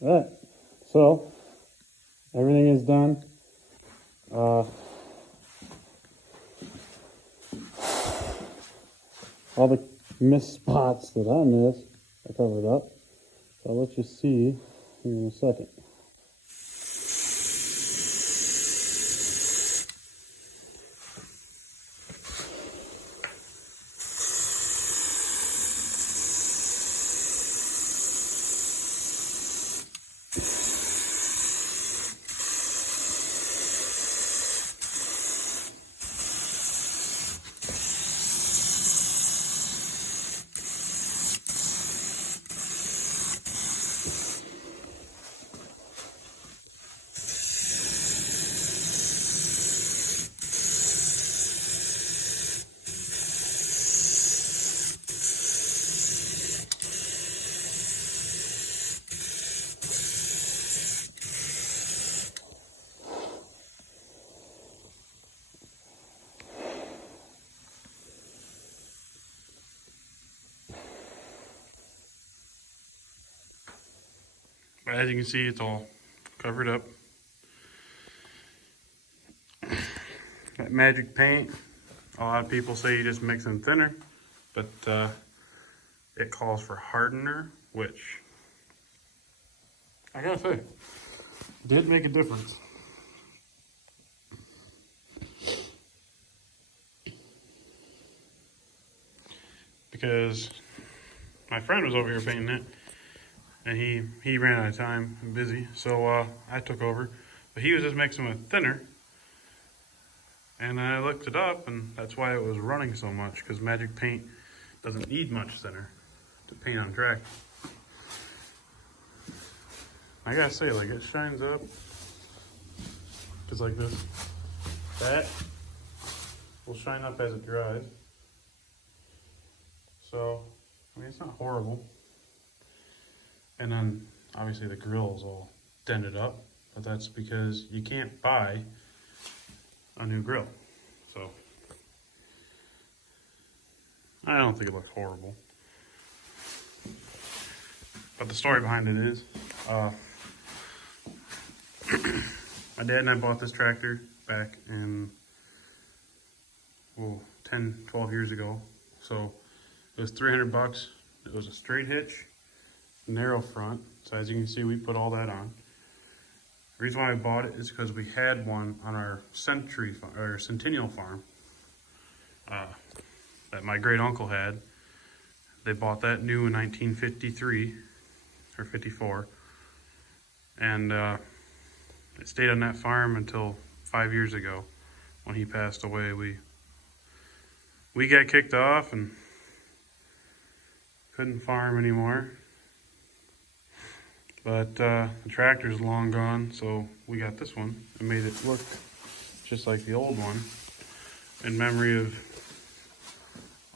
All right, so everything is done. All the missed spots that I missed, I covered up. So I'll let you see here in a second. But as you can see, it's all covered up. That magic paint, a lot of people say you just mix in thinner, but it calls for hardener, which I gotta say, did make a difference. Because my friend was over here painting it, and he ran out of time and busy, so I took over. But he was just mixing with thinner, and I looked it up, and that's why it was running so much, because magic paint doesn't need much thinner to paint on track. I gotta say, like, it shines up just like this. That will shine up as it dries. So, I mean, it's not horrible. And then, obviously, the grill is all dented up, but that's because you can't buy a new grill. So, I don't think it looks horrible. But the story behind it is, my dad and I bought this tractor back in, 10, 12 years ago. So, it was 300 bucks. It was a straight hitch, narrow front. So as you can see, we put all that on. The reason why I bought it is because we had one on our Centennial farm that my great uncle had. They bought that new in 1953 or 54, and it stayed on that farm until 5 years ago when he passed away. We got kicked off and couldn't farm anymore. But the tractor's long gone, so we got this one and made it look just like the old one in memory of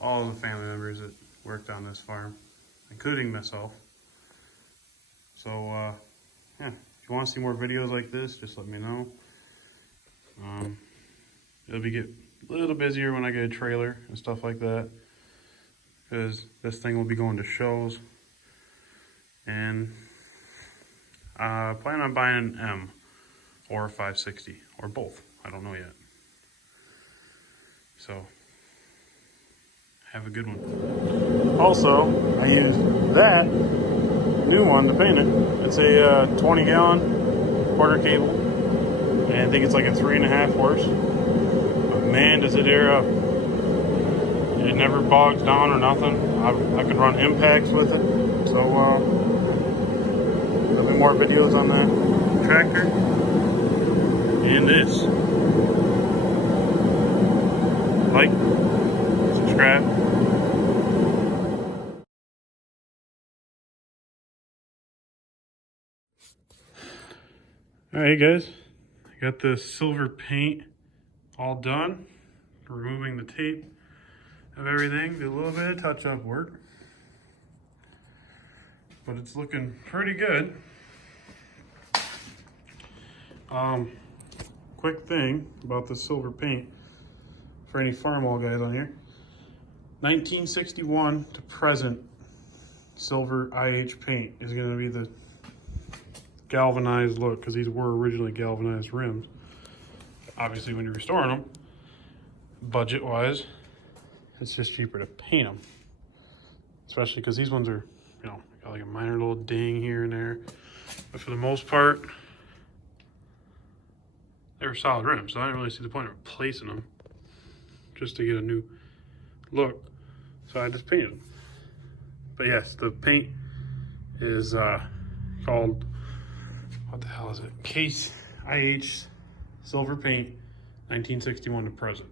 all of the family members that worked on this farm, including myself. So, yeah, if you want to see more videos like this, just let me know. It'll get a little busier when I get a trailer and stuff like that, because this thing will be going to shows. And I plan on buying an M or a 560 or both. I don't know yet. So, have a good one. Also, I used that new one to paint it. It's a 20-gallon quarter cable, and I think it's like a 3.5 horse. But man, does it air up! It never bogs down or nothing. I can run impacts with it. So there'll be more videos on that tractor and this. Like, subscribe. Alright guys, I got the silver paint all done. Removing the tape of everything. Did a little bit of touch-up work, but it's looking pretty good. Quick thing about the silver paint for any farmall guys on here. 1961 to present silver IH paint is going to be galvanized look, because these were originally galvanized rims. Obviously, when you're restoring them, budget-wise, it's just cheaper to paint them. Especially because these ones are, you know, got like a minor little ding here and there. But for the most part, they were solid rims, so I didn't really see the point of replacing them just to get a new look. So I just painted them. But yes, the paint is called, what the hell is it? Case IH Silver Paint 1961 to present.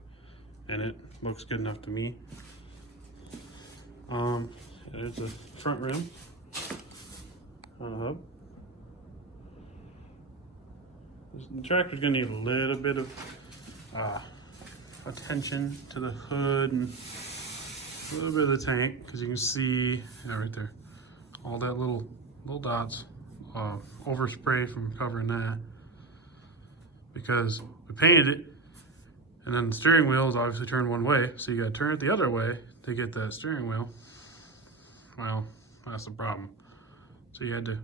And it looks good enough to me. There's a front rim on the hub. The tractor's gonna need a little bit of attention to the hood and a little bit of the tank, because you can see, yeah, right there, all that little dots, overspray from covering that, because we painted it, and then the steering wheel is obviously turned one way, so you gotta turn it the other way to get that steering wheel. Well, that's the problem. So you had to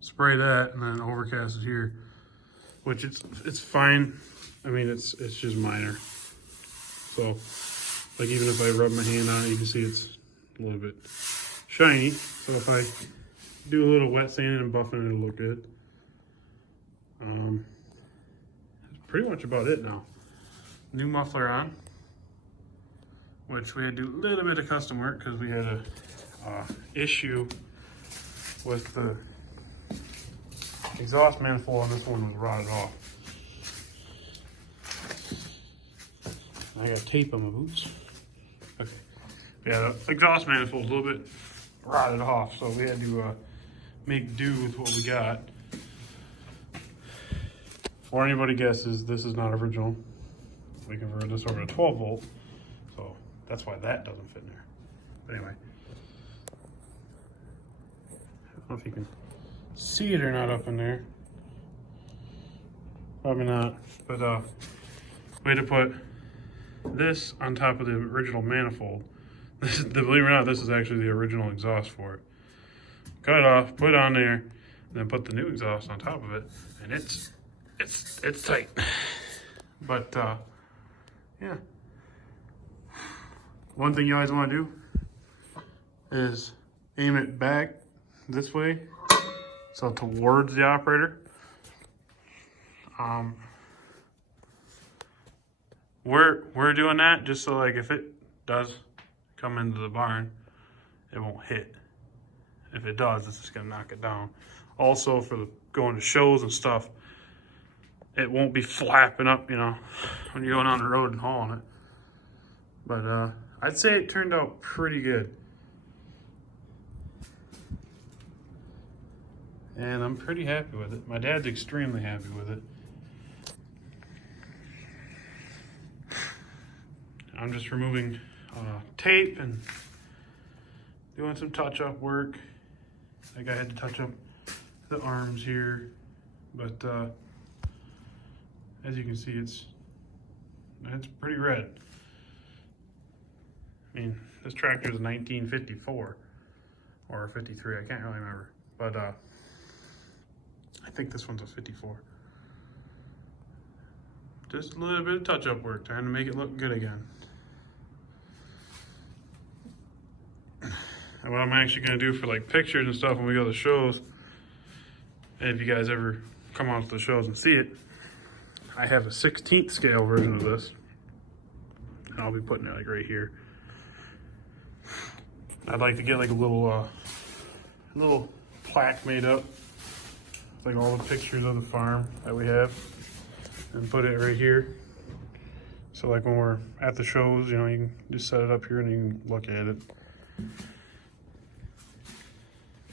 spray that and then overcast it here, which it's fine. I mean, it's just minor. So, like, even if I rub my hand on it, you can see it's a little bit shiny. So if I do a little wet sanding and buffing, it'll look good. That's pretty much about it now. New muffler on, which we had to do a little bit of custom work because we had a issue with the exhaust manifold, and this one was rotted off. I got tape on my boots. Okay. Yeah, the exhaust manifold a little bit rotted off, so we had to make do with what we got. Before anybody guesses, this is not original. We converted this over to 12 volt, so that's why that doesn't fit in there. But anyway, I don't know if you can see it or not up in there. Probably not, but we had to put this on top of the original manifold. This is, believe it or not, this is actually the original exhaust for it. Cut it off, put it on there, and then put the new exhaust on top of it, and it's tight. But yeah, one thing you always want to do is aim it back this way, so towards the operator. We're doing that just so, like, if it does come into the barn, it won't hit. If it does, it's just gonna knock it down. Also, for the going to shows and stuff, it won't be flapping up, you know, when you're going on the road and hauling it. But I'd say it turned out pretty good. And I'm pretty happy with it. My dad's extremely happy with it. I'm just removing tape and doing some touch-up work. Like, I had to touch up the arms here, but as you can see, it's pretty red. I mean, this tractor is 1954 or 53. I can't really remember, but I think this one's a 54. Just a little bit of touch-up work, trying to make it look good again. And what I'm actually gonna do for, like, pictures and stuff when we go to shows, and if you guys ever come out to the shows and see it, I have a 16th scale version of this. And I'll be putting it, like, right here. I'd like to get, like, a little plaque made up, like all the pictures of the farm that we have, and put it right here. So, like, when we're at the shows, you know, you can just set it up here and you can look at it.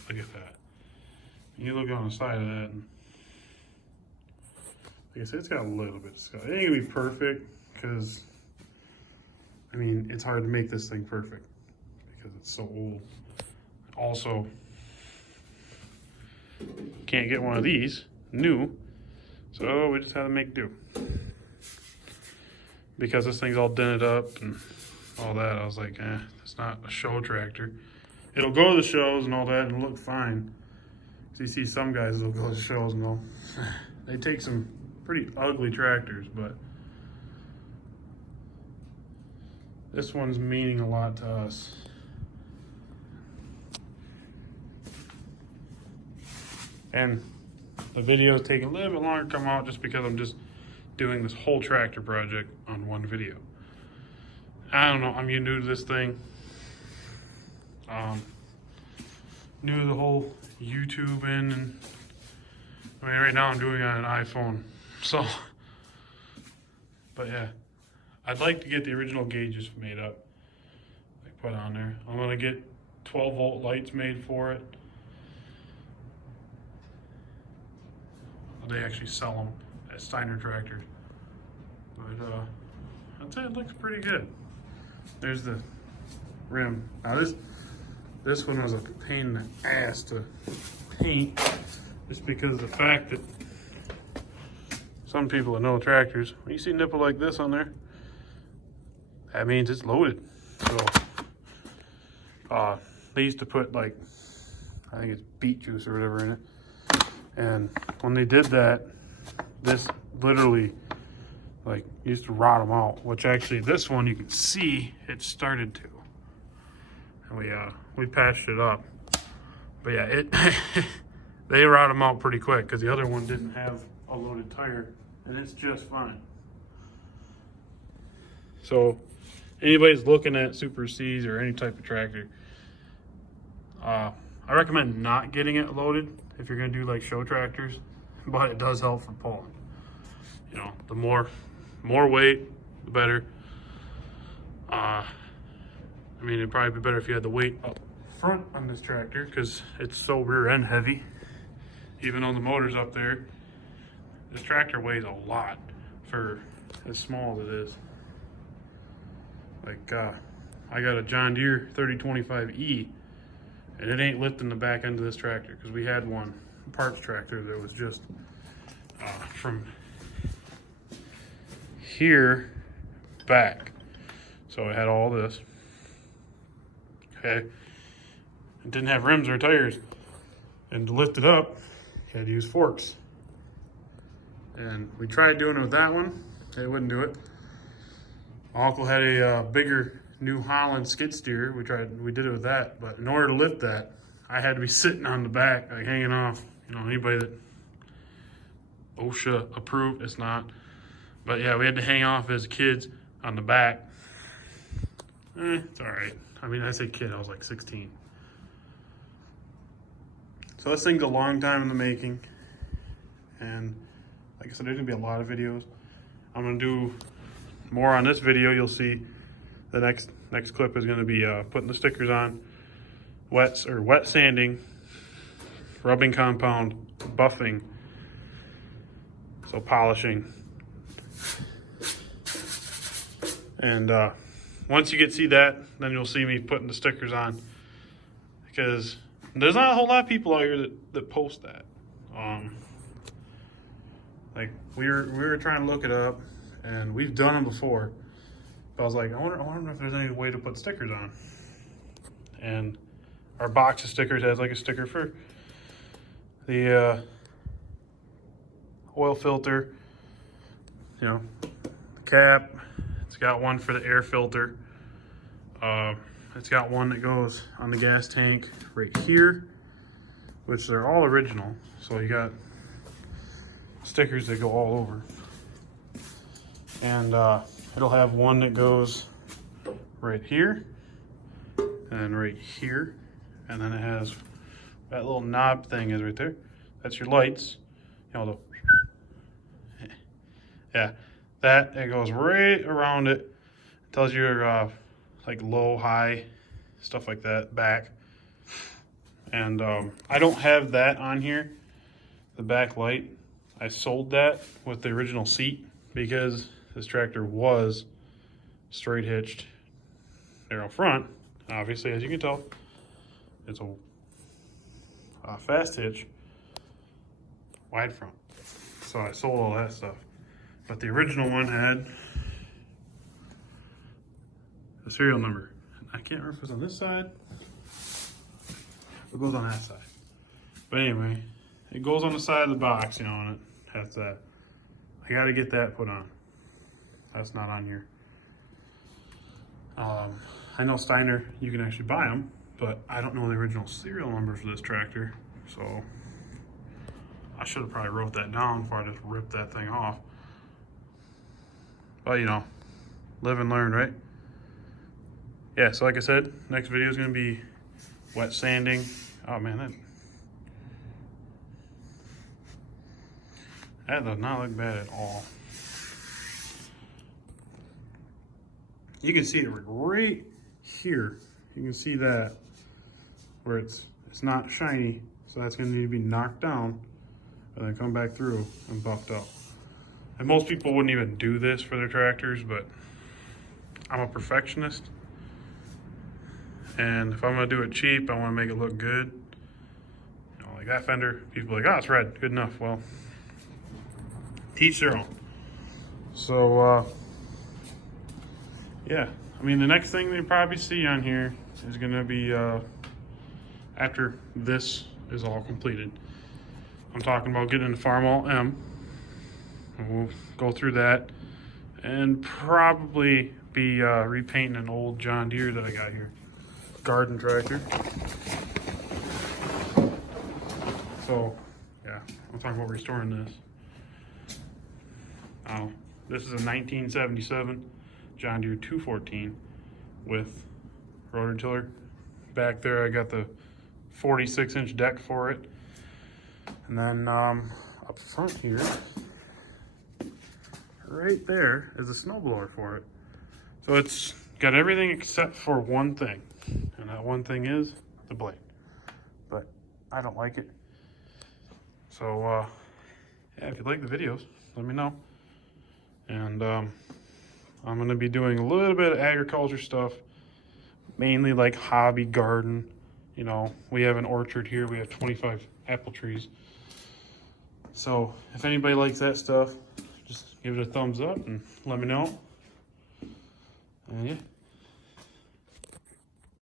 Look at that. You look on the side of that, and like I said, it's got a little bit of scuff. It ain't gonna be perfect, because, I mean, it's hard to make this thing perfect because it's so old. Also, can't get one of these new, so we just had to make do. Because this thing's all dented up and all that, I was like, it's not a show tractor. It'll go to the shows and all that and look fine, So you see some guys that'll go to shows and they take some pretty ugly tractors, but this one's meaning a lot to us. And the video is taking a little bit longer to come out just because I'm just doing this whole tractor project on one video. I don't know, I'm new to this thing. New to the whole YouTube and I mean, right now I'm doing it on an iPhone. So, but yeah, I'd like to get the original gauges made up, like put on there. I'm gonna get 12-volt lights made for it. They actually sell them at Steiner Tractors. But I'd say it looks pretty good. There's the rim. Now this one was a pain in the ass to paint, just because of the fact that some people that know tractors, when you see a nipple like this on there, that means it's loaded. So they used to put, like, I think it's beet juice or whatever in it. And when they did that, this literally like used to rot them out, which actually this one you can see it started to. And we patched it up. But yeah, it they rot them out pretty quick because the other one didn't have a loaded tire, and it's just fine. So anybody's looking at Super C's or any type of tractor, I recommend not getting it loaded if you're gonna do like show tractors, but it does help for pulling. You know, the more weight, the better. I mean, it'd probably be better if you had the weight up front on this tractor because it's so rear end heavy. Even though the motor's up there, this tractor weighs a lot for as small as it is. Like, I got a John Deere 3025E, and it ain't lifting the back end of this tractor because we had one parts tractor that was just from here back. So it had all this. Okay. It didn't have rims or tires. And to lift it up, you had to use forks. And we tried doing it with that one. It wouldn't do it. My uncle had a bigger New Holland skid steer. We did it with that, but in order to lift that, I had to be sitting on the back, like hanging off. You know, anybody that OSHA approved, it's not. But yeah, we had to hang off as kids on the back. It's all right. I mean, I say kid, I was like 16. So this thing's a long time in the making. And like I said, there's gonna be a lot of videos. I'm gonna do more on this video. You'll see the next clip is gonna be putting the stickers on, wet sanding, rubbing compound, buffing, so polishing. And once you see that, then you'll see me putting the stickers on, because there's not a whole lot of people out here that post that. Like we were trying to look it up, and we've done them before. But I was like, I wonder if there's any way to put stickers on. And our box of stickers has like a sticker for the oil filter, you know, the cap. It's got one for the air filter. It's got one that goes on the gas tank right here, which they're all original. So you got stickers that go all over. And it'll have one that goes right here and right here. And then it has that little knob thing is right there. That's your lights. You know, yeah, that, it goes right around it. It tells you your like low, high, stuff like that, back. And I don't have that on here, the back light. I sold that with the original seat because this tractor was straight hitched there up front. Obviously, as you can tell, it's a fast hitch, wide front. So I sold all that stuff. But the original one had the serial number. I can't remember if it was on this side or it goes on that side. But anyway, it goes on the side of the box, you know, and it has that. I got to get that put on. That's not on here. I know Steiner, you can actually buy them, but I don't know the original serial number for this tractor, so I should have probably wrote that down before I just ripped that thing off. But you know, live and learn, right? Yeah, so like I said, next video is going to be wet sanding. Oh man, that does not look bad at all. You can see it right here. You can see that where it's not shiny, so that's going to need to be knocked down and then come back through and buffed up. And most people wouldn't even do this for their tractors, but I'm a perfectionist. And if I'm going to do it cheap, I want to make it look good. You know, like that fender, people are like, oh, it's red, good enough. Well, teach their own. So, yeah, I mean, the next thing they probably see on here is going to be after this is all completed. I'm talking about getting the farmall M. We'll go through that and probably be repainting an old John Deere that I got here. Garden tractor. So, yeah, I'm talking about restoring this. This is a 1977 John Deere 214 with rotor tiller. Back there I got the 46-inch deck for it. And then up front here, right there is a snowblower for it. So it's got everything except for one thing. And that one thing is the blade. But I don't like it. So yeah, if you like the videos, let me know. And I'm going to be doing a little bit of agriculture stuff, mainly like hobby garden. You know, we have an orchard here. We have 25 apple trees. So if anybody likes that stuff, just give it a thumbs up and let me know. And yeah.